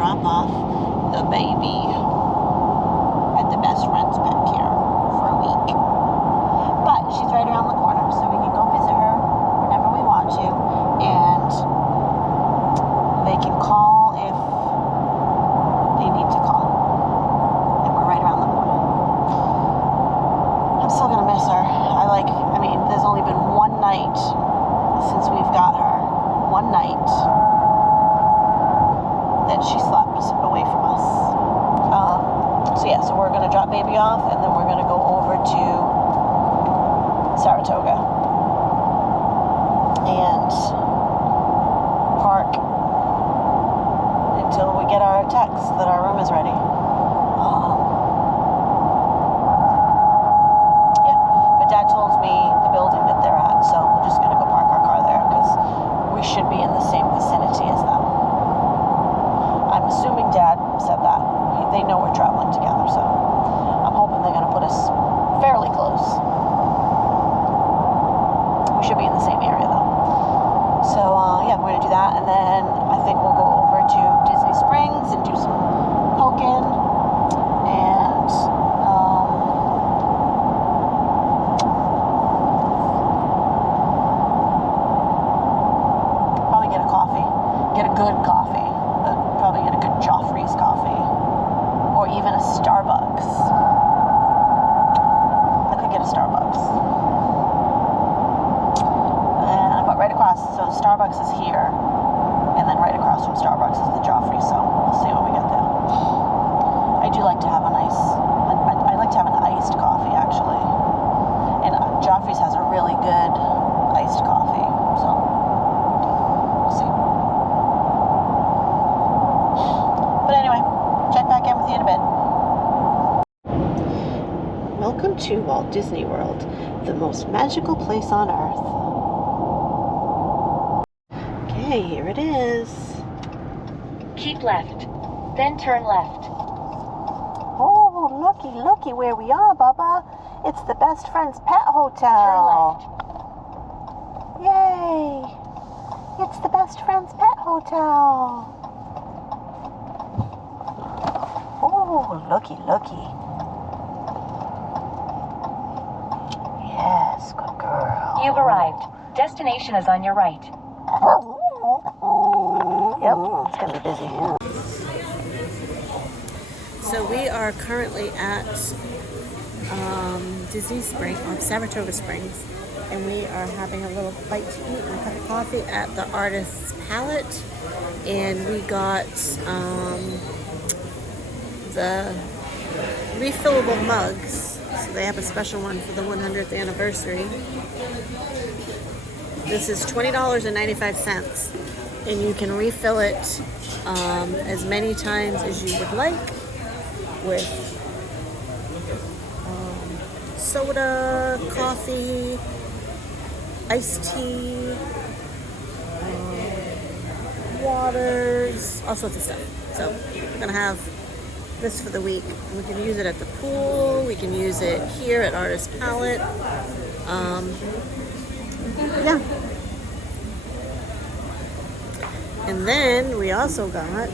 drop off the baby at the best friend's pet care for a week. But she's right around the corner, so we can go visit her whenever we want to, and they can call if they need to call. And we're right around the corner. I'm still gonna miss her. There's only been one night since we've got her. One night that she slept away from us. So we're gonna drop baby off, and then we're gonna go over to Saratoga and park until we get our text that our room is ready. But Dad told me the building that they're at, so we're just gonna go park our car there because we should be in the same vicinity as them. I'm assuming Dad said that. They know we're traveling together, so I'm hoping they're gonna put us fairly close. We should be in the same area though. So we're gonna do that, and then I think we'll go over to Disney Springs and do some poking, and probably get a coffee, get a good coffee, probably get a good Joffrey's coffee, or even a Starbucks. I could get a Starbucks. But right across, so Starbucks is here, and then right across from Starbucks is the Joffrey, so we'll see when we get there. I do like to have I like to have an iced coffee, actually. And Joffrey's has a really good iced coffee, so we'll see. But anyway, check back in with you in a bit. Welcome to Walt Disney World, the most magical place on earth. Okay, here it is. Keep left, then turn left. Oh, looky where we are, Bubba. It's the Best Friend's Pet Hotel. Turn left. Yay! It's the Best Friend's Pet Hotel. Oh, looky. Yes, good girl. You've arrived. Destination is on your right. Yep, it's gonna be busy. So we are currently at Disney Springs, Saratoga Springs, and we are having a little bite to eat and a cup of coffee at the Artist's Palette, and we got the refillable mugs. So they have a special one for the 100th anniversary. This is $20.95, and you can refill it as many times as you would like with soda, coffee, iced tea, waters, all sorts of stuff. So we're gonna have this for the week. We can use it at the pool. We can use it here at Artist's Palette. Yeah. And then we also got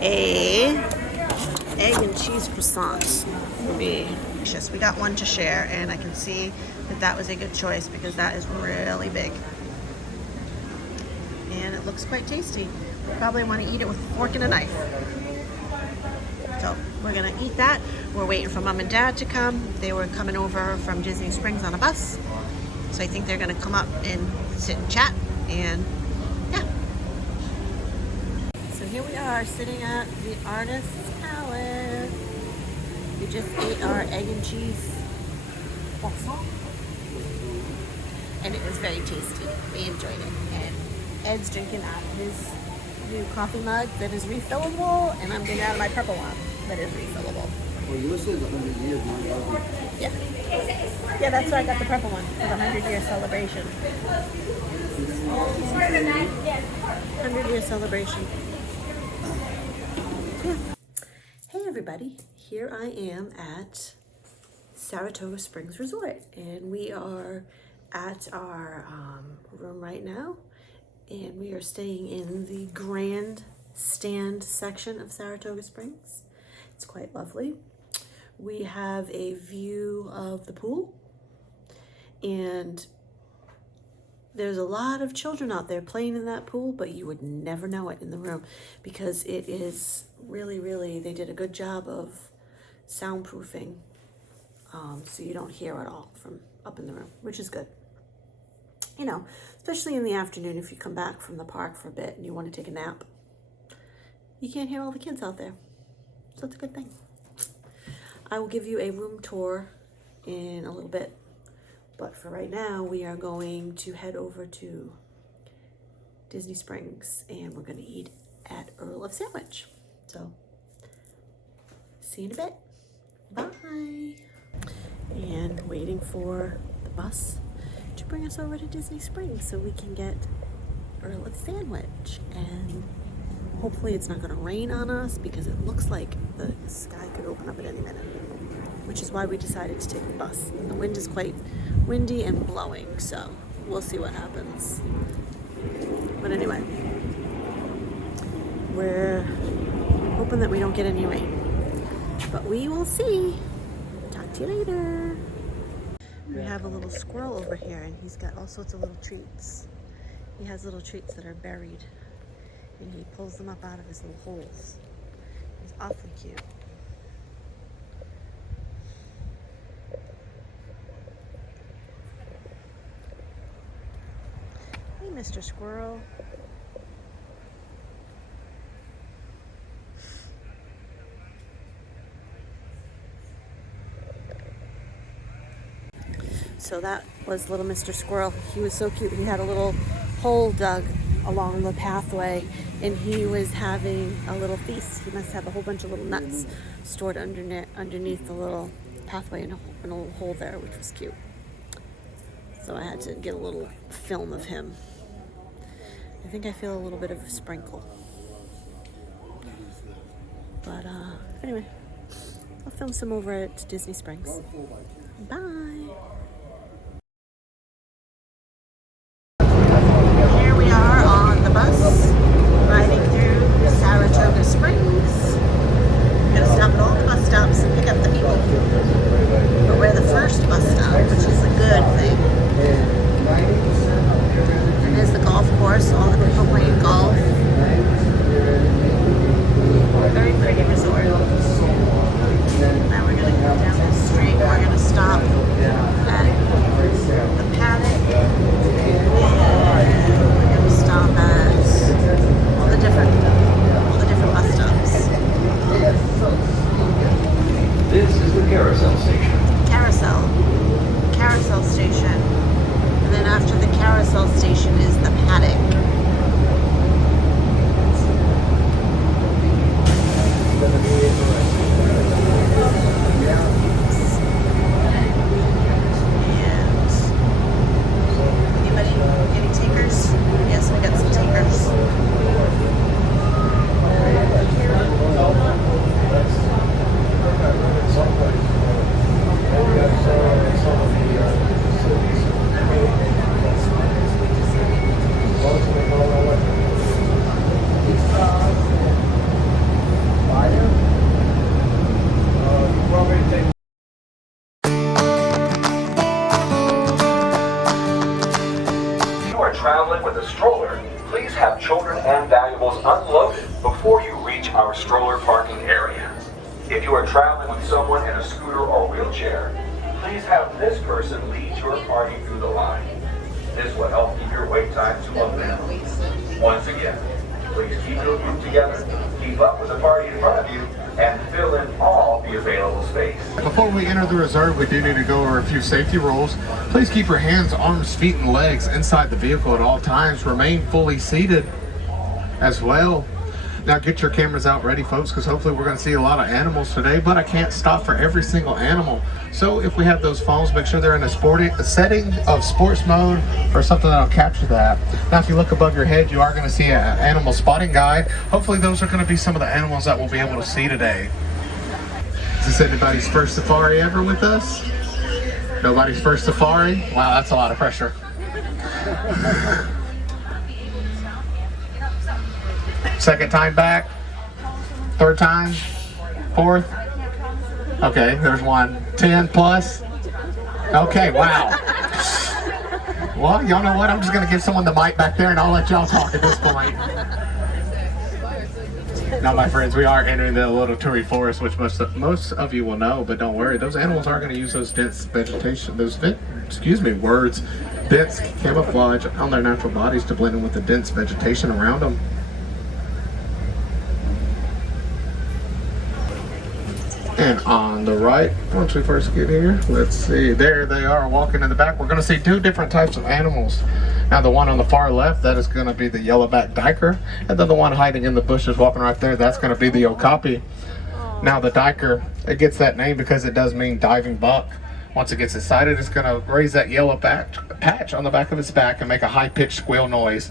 a egg and cheese croissant. It'll be delicious. We got one to share, and I can see that was a good choice because that is really big. And it looks quite tasty. We probably want to eat it with a fork and a knife. So we're gonna eat that. We're waiting for Mom and Dad to come. They were coming over from Disney Springs on a bus. So I think they're gonna come up and sit and chat, and yeah. So here we are sitting at the Artist's Palette. We just ate our egg and cheese croissant, and it was very tasty. We enjoyed it. And Ed's drinking out of his new coffee mug that is refillable, and I'm getting out of my purple one that is refillable. Well, yours says 100 years, mine doesn't. Yeah. Yeah, that's why I got the purple one for the 100-year celebration. 100-year celebration. Yeah. Hey everybody, here I am at Saratoga Springs Resort, and we are at our room right now, and we are staying in the Grand stand section of Saratoga Springs. It's quite lovely. We have a view of the pool, and there's a lot of children out there playing in that pool, but you would never know it in the room because it is really, they did a good job of soundproofing, so you don't hear it all from up in the room, which is good. You know, especially in the afternoon if you come back from the park for a bit and you want to take a nap. You can't hear all the kids out there, so it's a good thing. I will give you a room tour in a little bit, but for right now, we are going to head over to Disney Springs and we're going to eat at Earl of Sandwich. So, see you in a bit. Bye. And waiting for the bus to bring us over to Disney Springs so we can get Earl of Sandwich. And hopefully it's not going to rain on us because it looks like the sky could open up at any minute, which is why we decided to take the bus. The wind is quite windy and blowing, so we'll see what happens. But anyway, we're hoping that we don't get any rain, but we will see. Talk to you later. We have a little squirrel over here, and he's got all sorts of little treats. He has little treats that are buried, and he pulls them up out of his little holes. He's awfully cute. Hey, Mr. Squirrel. So that was little Mr. Squirrel. He was so cute. He had a little hole dug along the pathway, and he was having a little feast. He must have a whole bunch of little nuts stored underneath the little pathway in a little hole there, which was cute. So I had to get a little film of him. I think I feel a little bit of a sprinkle. But anyway, I'll film some over at Disney Springs. Bye. Here we are on the bus, riding through Saratoga Springs. We're gonna stop at all the bus stops and pick up the people. But we're the first bus stop, which is a good thing. And there's the golf course, all the people playing golf. Very pretty resort. Now we're gonna go down this street. We're gonna stop at the paddock. And we're gonna stop at all the different bus stops. This is the Carousel Station. Carousel station. And then after the carousel station is the paddock. Anybody getting takers? Yes, we got some takers. Traveling with a stroller, please have children and valuables unloaded before you reach our stroller parking area. If you are traveling with someone in a scooter or wheelchair, please have this person lead your party through the line. This will help keep your wait time to a minimum. Once again, please keep your group together, keep up with the party in front of you, and fill in all the available space. Before we enter the reserve, we do need to go over a few safety rules. Please keep your hands, arms, feet, and legs inside the vehicle at all times. Remain fully seated as well. Now get your cameras out ready, folks, because hopefully we're going to see a lot of animals today, but I can't stop for every single animal. So if we have those phones, make sure they're in a setting of sports mode or something that'll capture that. Now if you look above your head, you are going to see an animal spotting guide. Hopefully those are going to be some of the animals that we'll be able to see today. Is this anybody's first safari ever with us? Nobody's first safari? Wow, that's a lot of pressure. Second time back? Third time? Fourth? Okay, there's one. 10 plus? Okay, wow. Well, y'all know what? I'm just going to give someone the mic back there and I'll let y'all talk at this point. Now, my friends, we are entering the little toury forest, which most of you will know, but don't worry. Those animals are going to use those dense vegetation, dense camouflage on their natural bodies to blend in with the dense vegetation around them. And on the right, once we first get here, let's see, there they are walking in the back. We're going to see two different types of animals. Now the one on the far left, that is going to be the yellowback diker. And then the one hiding in the bushes walking right there, that's going to be the okapi. Now the diker, it gets that name because it does mean diving buck. Once it gets excited, it's going to raise that yellow patch on the back of its back and make a high-pitched squeal noise.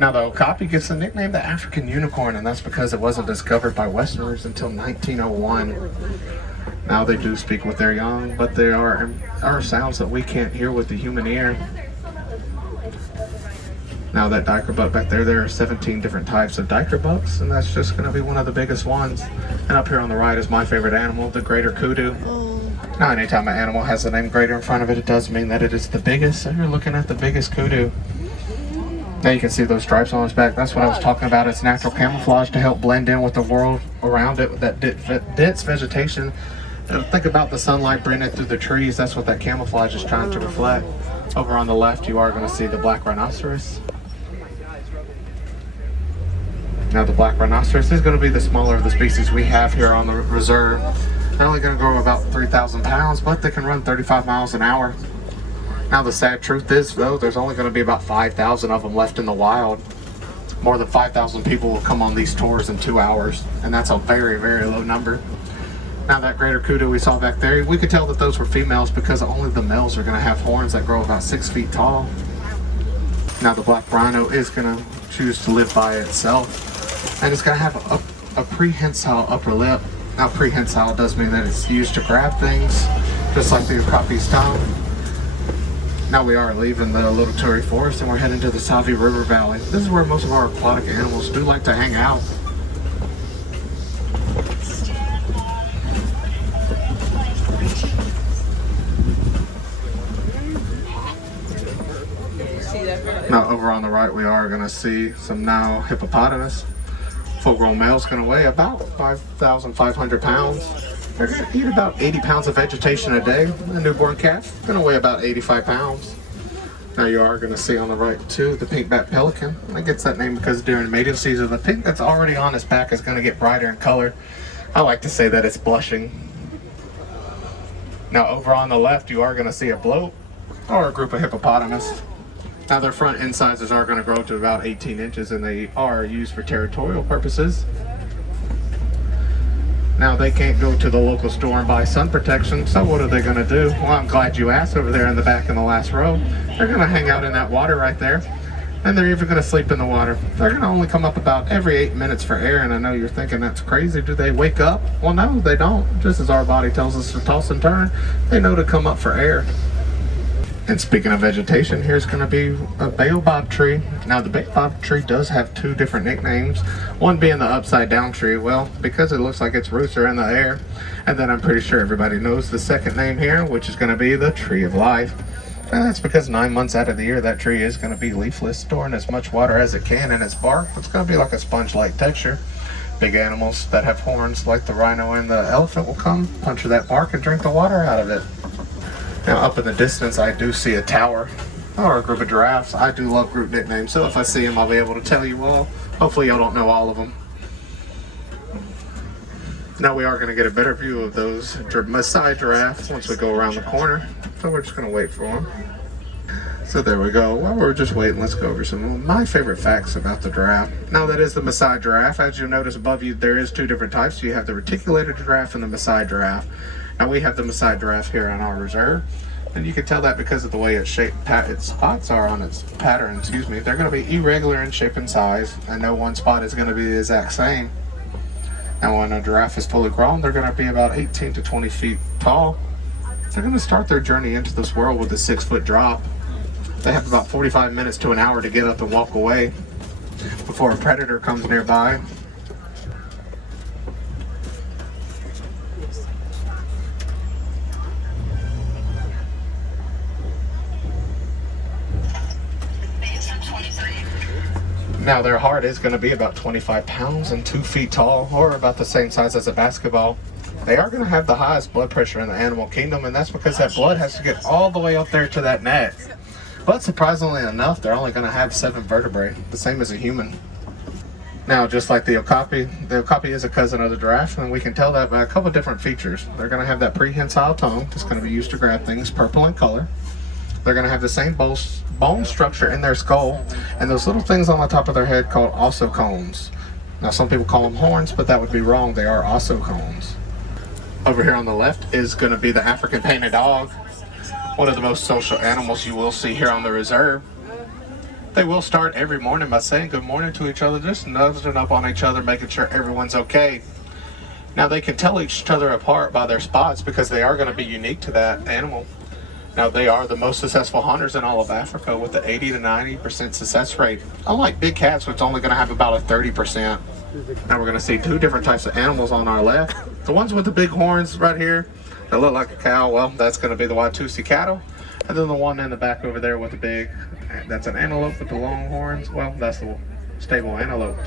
Now the okapi gets the nickname the African unicorn, and that's because it wasn't discovered by Westerners until 1901. Now they do speak with their young, but there are sounds that we can't hear with the human ear. Now that diker buck back there are 17 different types of diker bucks, and that's just going to be one of the biggest ones. And up here on the right is my favorite animal, the greater kudu. Now anytime an animal has the name greater in front of it, it does mean that it is the biggest, so you're looking at the biggest kudu. Now you can see those stripes on its back. That's what I was talking about. It's natural camouflage to help blend in with the world around it, with that dense vegetation. Think about the sunlight bringing through the trees. That's what that camouflage is trying to reflect. Over on the left, you are going to see the black rhinoceros. Now the black rhinoceros is going to be the smaller of the species we have here on the reserve. They're only going to grow about 3,000 pounds, but they can run 35 miles an hour. Now the sad truth is, though, there's only going to be about 5,000 of them left in the wild. More than 5,000 people will come on these tours in 2 hours, and that's a very, very low number. Now that greater kudu we saw back there, we could tell that those were females because only the males are going to have horns that grow about 6 feet tall. Now the black rhino is going to choose to live by itself, and it's going to have a prehensile upper lip. Now prehensile does mean that it's used to grab things, just like the okapi's tongue. Now we are leaving the little toury forest and we're heading to the Savi River Valley. This is where most of our aquatic animals do like to hang out. Now over on the right we are going to see some Nile hippopotamus. Full-grown male's going to weigh about 5,500 pounds. They're going to eat about 80 pounds of vegetation a day. A newborn calf is going to weigh about 85 pounds. Now you are going to see on the right too the pink-backed pelican. It gets that name because during mating season, the pink that's already on its back is going to get brighter in color. I like to say that it's blushing. Now over on the left you are going to see a bloat or a group of hippopotamus. Now their front incisors are going to grow to about 18 inches and they are used for territorial purposes. Now they can't go to the local store and buy sun protection, so what are they going to do? Well, I'm glad you asked. Over there in the back in the last row, they're going to hang out in that water right there, and they're even going to sleep in the water. They're going to only come up about every 8 minutes for air, and I know you're thinking that's crazy. Do they wake up? Well, no, they don't. Just as our body tells us to toss and turn, they know to come up for air. And speaking of vegetation, here's going to be a baobab tree. Now the baobab tree does have two different nicknames. One being the upside down tree, well, because it looks like its roots are in the air. And then I'm pretty sure everybody knows the second name here, which is going to be the tree of life. And that's because 9 months out of the year, that tree is going to be leafless, storing as much water as it can in its bark. It's going to be like a sponge-like texture. Big animals that have horns, like the rhino and the elephant, will come, puncture that bark, and drink the water out of it. Now up in the distance I do see a tower or a group of giraffes. I do love group nicknames, so if I see them I'll be able to tell you all. Hopefully y'all don't know all of them. Now we are going to get a better view of those Maasai giraffes once we go around the corner, so we're just going to wait for them. So there we go. While we're just waiting, let's go over some of my favorite facts about the giraffe. Now that is the Maasai giraffe. As you'll notice above you, there is two different types. You have the reticulated giraffe and the Maasai giraffe. Now we have the Maasai giraffe here in our reserve, and you can tell that because of the way its shape, its spots are on its pattern, They're going to be irregular in shape and size, and no one spot is going to be the exact same. And when a giraffe is fully grown, they're going to be about 18 to 20 feet tall. They're going to start their journey into this world with a 6-foot drop. They have about 45 minutes to an hour to get up and walk away. before a predator comes nearby. Now their heart is going to be about 25 pounds and 2 feet tall, or about the same size as a basketball. They are going to have the highest blood pressure in the animal kingdom, and that's because that blood has to get all the way up there to that neck. But surprisingly enough, they're only going to have 7 vertebrae, the same as a human. Now, just like the okapi is a cousin of the giraffe, and we can tell that by a couple different features. They're going to have that prehensile tongue that's going to be used to grab things, purple in color. They're going to have the same bone structure in their skull, and those little things on the top of their head called ossicones. Now, some people call them horns, but that would be wrong. They are ossicones. Over here on the left is going to be the African painted dog, one of the most social animals you will see here on the reserve. They will start every morning by saying good morning to each other, just nuzzling up on each other, making sure everyone's okay. Now, they can tell each other apart by their spots because they are going to be unique to that animal. Now, they are the most successful hunters in all of Africa with the 80 to 90% success rate. Unlike big cats, which only going to have about a 30%. Now we're going to see 2 different types of animals on our left. The ones with the big horns right here that look like a cow, well, that's going to be the Watusi cattle. And then the one in the back over there with the big, that's an antelope with the long horns. Well, that's the sable antelope.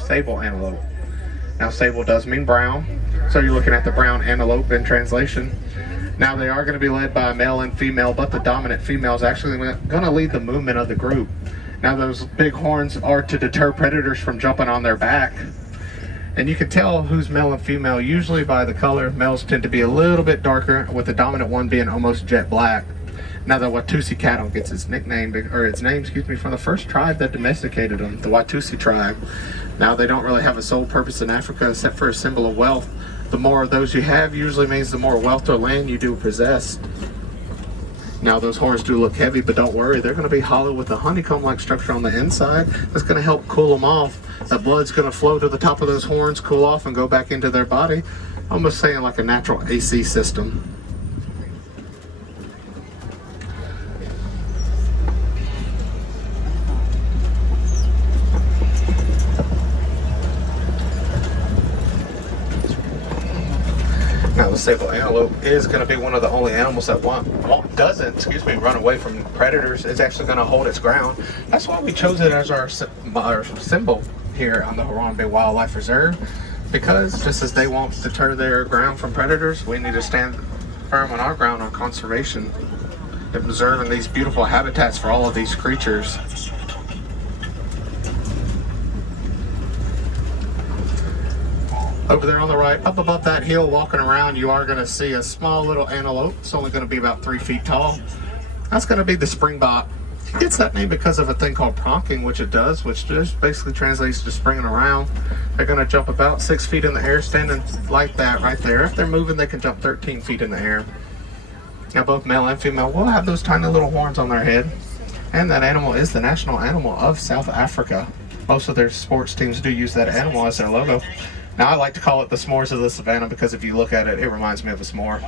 Now, sable does mean brown, so you're looking at the brown antelope in translation. Now, they are going to be led by a male and female, but the dominant female is actually going to lead the movement of the group. Now, those big horns are to deter predators from jumping on their back. And you can tell who's male and female usually by the color. Males tend to be a little bit darker, with the dominant one being almost jet black. Now, the Watusi cattle gets its name, from the first tribe that domesticated them, the Watusi tribe. Now, they don't really have a sole purpose in Africa except for a symbol of wealth. The more of those you have usually means the more wealth or land you do possess. Now, those horns do look heavy, but don't worry, they're going to be hollow with a honeycomb-like structure on the inside that's going to help cool them off. That blood's going to flow to the top of those horns, cool off, and go back into their body, almost saying like a natural AC system. Now, the sable antelope is going to be one of the only animals that doesn't run away from predators. It's actually going to hold its ground. That's why we chose it as our symbol here on the Harambe Wildlife Reserve, because just as they won't deter their ground from predators, we need to stand firm on our ground on conservation and preserving these beautiful habitats for all of these creatures. Over there on the right, up above that hill, walking around, you are going to see a small little antelope. It's only going to be about 3 feet tall. That's going to be the springbok. It gets that name because of a thing called pronking, which it does, which just basically translates to springing around. They're going to jump about 6 feet in the air, standing like that right there. If they're moving, they can jump 13 feet in the air. Now, both male and female will have those tiny little horns on their head. And that animal is the national animal of South Africa. Most of their sports teams do use that animal as their logo. Now, I like to call it the s'mores of the savannah because if you look at it, it reminds me of a s'more.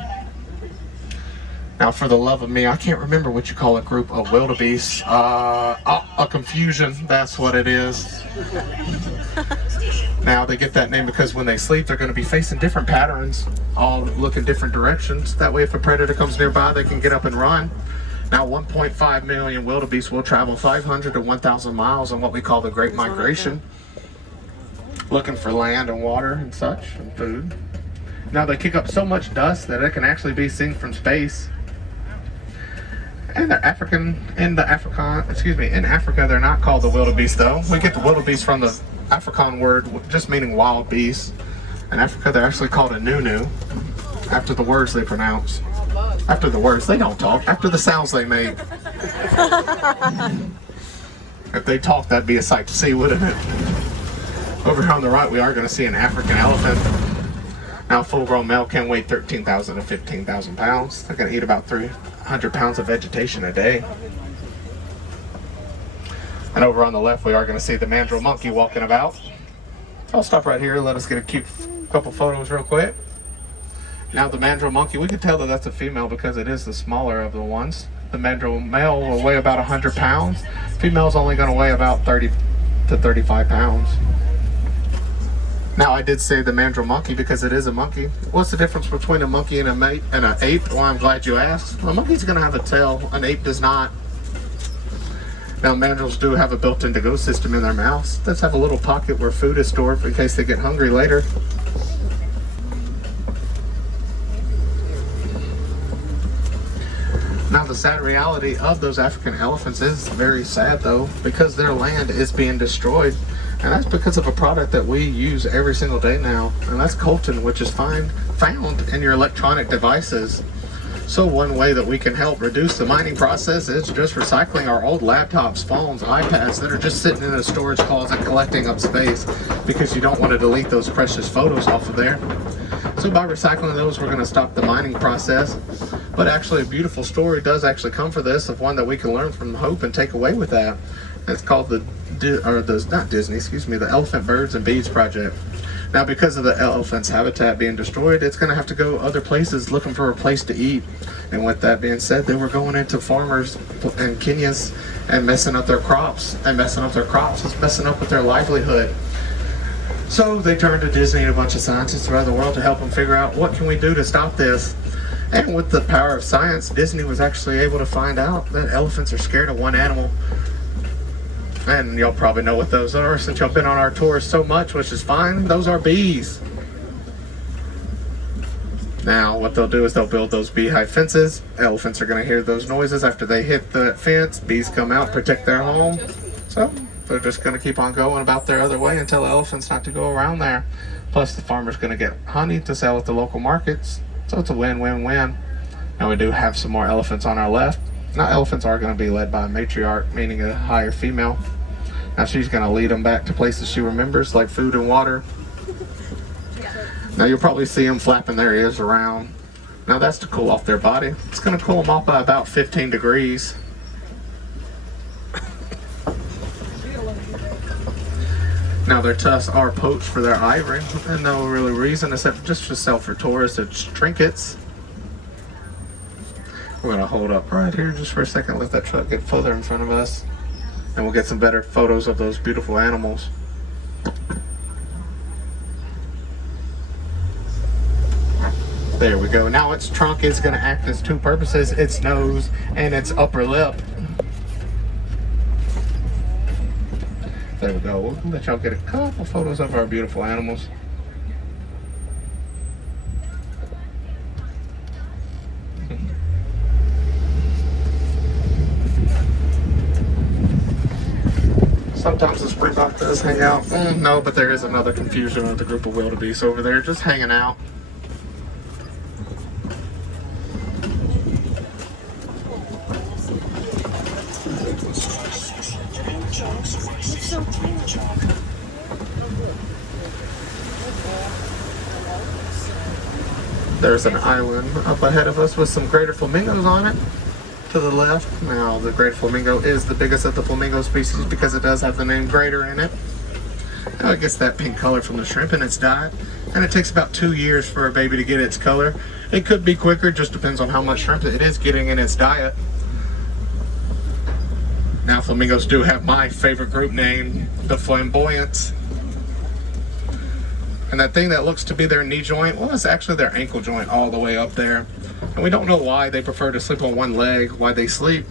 Now, for the love of me, I can't remember what you call a group of wildebeest. A confusion, that's what it is. Now, they get that name because when they sleep, they're going to be facing different patterns, all looking different directions. That way, if a predator comes nearby, they can get up and run. Now, 1.5 million wildebeest will travel 500 to 1,000 miles on what we call the Great Migration, looking for land and water and such, and food. Now, they kick up so much dust that it can actually be seen from space. And they're in Africa, they're not called the wildebeest, though. We get the wildebeest from the Afrikaans word just meaning wild beast. In Africa, they're actually called a nunu, after the words they pronounce. After the words, they don't talk, after the sounds they make. If they talk, that'd be a sight to see, wouldn't it? Over here on the right, we are going to see an African elephant. Now, a full-grown male can weigh 13,000 to 15,000 pounds. They're going to eat about 300 pounds of vegetation a day. And over on the left, we are going to see the mandrill monkey walking about. I'll stop right here and let us get a cute couple photos real quick. Now, the mandrill monkey, we can tell that that's a female because it is the smaller of the ones. The mandrill male will weigh about 100 pounds. Female's only going to weigh about 30 to 35 pounds. Now, I did say the mandrill monkey because it is a monkey. What's the difference between a monkey and an ape? Well, I'm glad you asked. A monkey's going to have a tail. An ape does not. Now, mandrills do have a built-in to-go system in their mouths. Let's have a little pocket where food is stored in case they get hungry later. Now, the sad reality of those African elephants is very sad, though, because their land is being destroyed. And that's because of a product that we use every single day now. And that's coltan, which is found in your electronic devices. So one way that we can help reduce the mining process is just recycling our old laptops, phones, iPads that are just sitting in a storage closet collecting up space because you don't want to delete those precious photos off of there. So by recycling those, we're going to stop the mining process. But actually, a beautiful story does actually come for this, of one that we can learn from Hope and take away with that. It's called the Elephant Birds and Bees Project. Now, because of the elephant's habitat being destroyed, it's going to have to go other places looking for a place to eat. And with that being said, they were going into farmers in Kenyas and messing up their crops. And messing up their crops is messing up with their livelihood. So they turned to Disney and a bunch of scientists around the world to help them figure out what can we do to stop this. And with the power of science, Disney was actually able to find out that elephants are scared of one animal. And y'all probably know what those are since y'all been on our tours so much, which is fine. Those are bees. Now, what they'll do is they'll build those beehive fences. Elephants are going to hear those noises after they hit the fence. Bees come out, protect their home. So they're just going to keep on going about their other way and tell elephants not to go around there. Plus, the farmer's going to get honey to sell at the local markets. So it's a win-win-win. Now, we do have some more elephants on our left. Now, elephants are going to be led by a matriarch, meaning a higher female. Now, she's going to lead them back to places she remembers, like food and water. Now, you'll probably see them flapping their ears around. Now, that's to cool off their body. It's going to cool them off by about 15 degrees. Now, their tusks are poached for their ivory, and no really reason except just to sell for tourists. It's trinkets. We're going to hold up right here just for a second, let that truck get further in front of us, and we'll get some better photos of those beautiful animals. There we go. Now its trunk is going to act as two purposes, its nose and its upper lip. There we go. We'll let y'all get a couple photos of our beautiful animals. Sometimes the springbok does hang out. No, but there is another confusion with the group of wildebeest over there just hanging out. There's an island up ahead of us with some greater flamingos on it. To the left. Now, the great flamingo is the biggest of the flamingo species because it does have the name greater in it. Now, it gets that pink color from the shrimp in its diet, and it takes about 2 years for a baby to get its color. It could be quicker, just depends on how much shrimp it is getting in its diet. Now, flamingos do have my favorite group name, the flamboyants. And that thing that looks to be their knee joint, well, it's actually their ankle joint all the way up there. And we don't know why they prefer to sleep on one leg, why they sleep.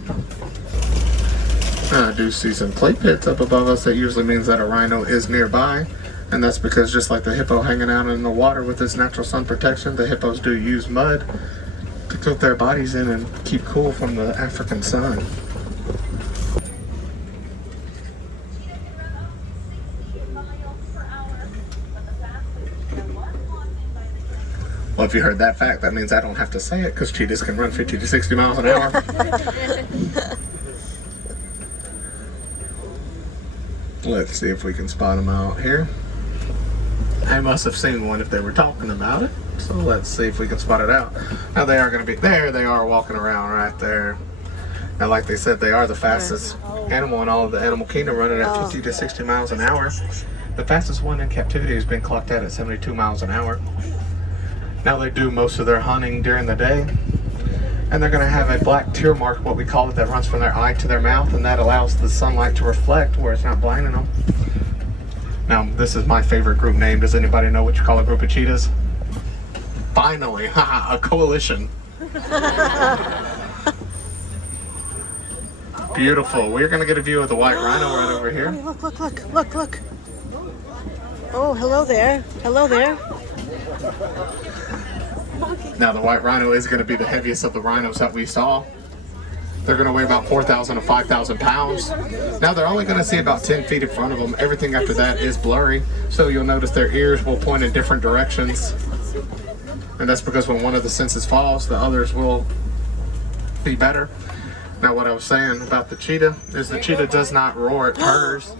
I do see some clay pits up above us. That usually means that a rhino is nearby. And that's because just like the hippo hanging out in the water with its natural sun protection, the hippos do use mud to coat their bodies in and keep cool from the African sun. Well, if you heard that fact, that means I don't have to say it because cheetahs can run 50 to 60 miles an hour. Let's see if we can spot them out here. I must have seen one if they were talking about it. So let's see if we can spot it out. Now they are going to be there. They are walking around right there. And like they said, they are the fastest animal in all of the animal kingdom, running at 50 to 60 miles an hour. The fastest one in captivity has been clocked at 72 miles an hour. Now they do most of their hunting during the day, and they're going to have a black tear mark, what we call it, that runs from their eye to their mouth, and that allows the sunlight to reflect where it's not blinding them. Now, this is my favorite group name. Does anybody know what you call a group of cheetahs? Finally, haha, a coalition. Beautiful. We're going to get a view of the white rhino right over here. Look. Oh, hello there. Hello there. Now, the white rhino is going to be the heaviest of the rhinos that we saw. They're going to weigh about 4,000 to 5,000 pounds. Now, they're only going to see about 10 feet in front of them. Everything after that is blurry, so you'll notice their ears will point in different directions. And that's because when one of the senses falls, the others will be better. Now, what I was saying about the cheetah is the cheetah does not roar, it purrs.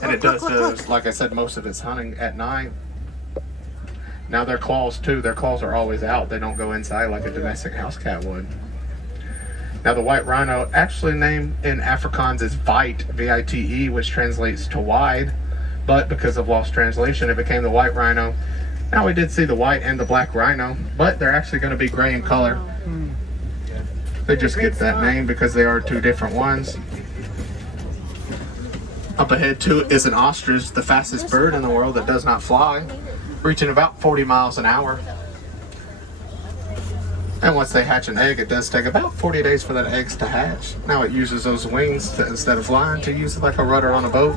And it does, like I said, most of its hunting at night. Now, their claws, too, their claws are always out. They don't go inside like a domestic house cat would. Now, the white rhino, actually named in Afrikaans is Vite, V-I-T-E, which translates to wide. But because of lost translation, it became the white rhino. Now, we did see the white and the black rhino, but they're actually going to be gray in color. They just get that name because they are two different ones. Up ahead, too, is an ostrich, the fastest bird in the world that does not fly, reaching about 40 miles an hour. And once they hatch an egg, it does take about 40 days for that eggs to hatch. Now it uses those wings to, instead of flying, to use it like a rudder on a boat.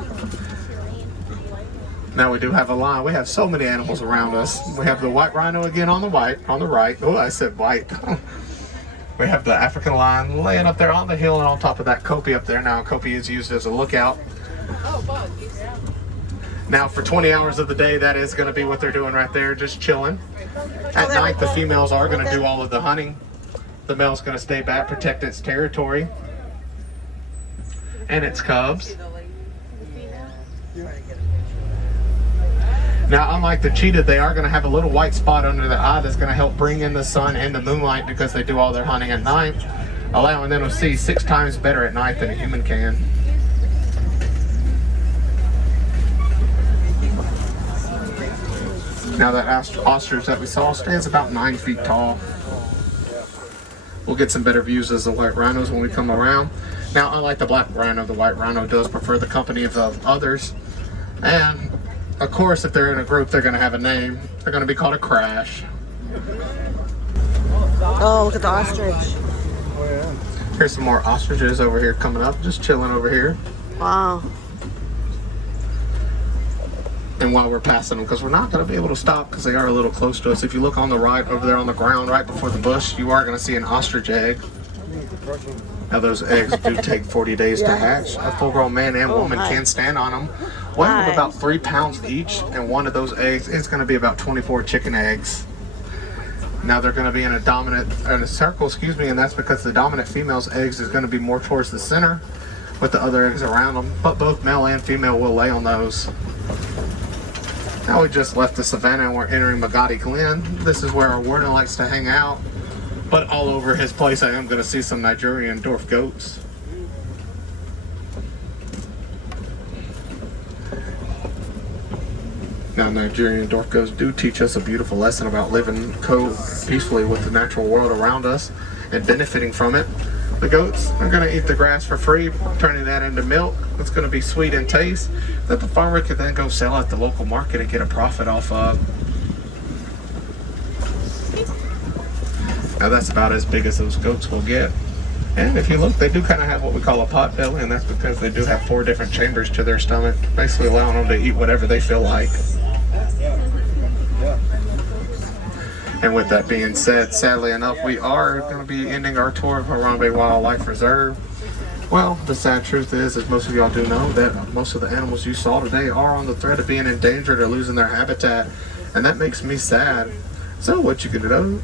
Now we do have a line. We have so many animals around us. We have the white rhino again on the right. Oh, I said white. We have the African lion laying up there on the hill and on top of that kopie up there. Now a kopie is used as a lookout. Now for 20 hours of the day, that is going to be what they're doing right there, just chilling. At night, the females are going to do all of the hunting. The male's going to stay back, protect its territory and its cubs. Now, unlike the cheetah, they are going to have a little white spot under the eye that's going to help bring in the sun and the moonlight because they do all their hunting at night, allowing them to see 6 times better at night than a human can. Now that ostrich that we saw stands about 9 feet tall. We'll get some better views as the white rhinos when we come around. Now, unlike the black rhino, the white rhino does prefer the company of others. And, of course, if they're in a group, they're going to have a name. They're going to be called a crash. Oh, look at the ostrich. Here's some more ostriches over here coming up, just chilling over here. Wow. And while we're passing them, because we're not going to be able to stop because they are a little close to us. If you look on the right, over there on the ground, right before the bush, you are going to see an ostrich egg. Now those eggs do take 40 days to hatch. A full-grown man and woman can stand on them. Weighing of about 3 pounds each, and one of those eggs is going to be about 24 chicken eggs. Now they're going to be in a circle, and that's because the dominant female's eggs is going to be more towards the center with the other eggs around them. But both male and female will lay on those. Now we just left the savannah and we're entering Magadi Glen. This is where our warden likes to hang out. But all over his place I am going to see some Nigerian dwarf goats. Now Nigerian dwarf goats do teach us a beautiful lesson about living peacefully with the natural world around us and benefiting from it. The goats are going to eat the grass for free, turning that into milk. It's going to be sweet in taste that the farmer could then go sell at the local market and get a profit off of. Now that's about as big as those goats will get. And if you look, they do kind of have what we call a pot belly, and that's because they do have 4 different chambers to their stomach, basically allowing them to eat whatever they feel like. And with that being said, sadly enough, we are going to be ending our tour of Harambe Wildlife Reserve. Well, the sad truth is, as most of y'all do know, that most of the animals you saw today are on the threat of being endangered or losing their habitat, and that makes me sad. So what you can do,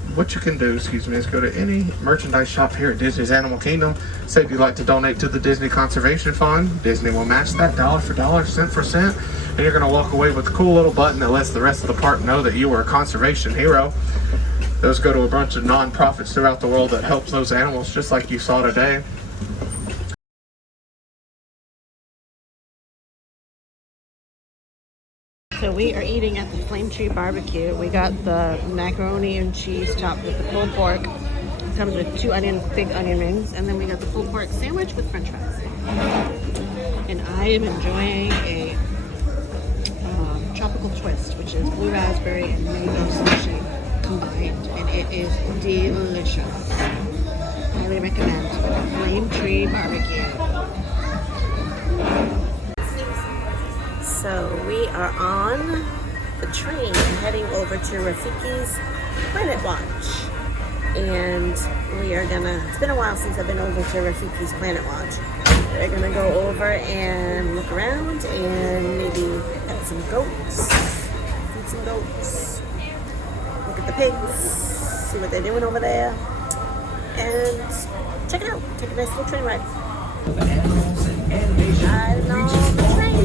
is go to any merchandise shop here at Disney's Animal Kingdom. Say if you'd like to donate to the Disney Conservation Fund, Disney will match that dollar for dollar, cent for cent, and you're going to walk away with a cool little button that lets the rest of the park know that you were a conservation hero. Those go to a bunch of non-profits throughout the world that helps those animals, just like you saw today. So we are eating at the Flame Tree Barbecue. We got the macaroni and cheese topped with the pulled pork. It comes with 2 big onion rings, and then we got the pulled pork sandwich with french fries. And I am enjoying a raspberry and mango sushi combined, and it is delicious. Highly recommend. Flame Tree Barbecue. So we are on the train heading over to Rafiki's Planet Watch. And we are gonna, it's been a while since I've been over to Rafiki's Planet Watch. We're gonna go over and look around and maybe pet some goats, feed some goats, look at the pigs, see what they're doing over there, and check it out, take a nice little train ride. Riding on the train.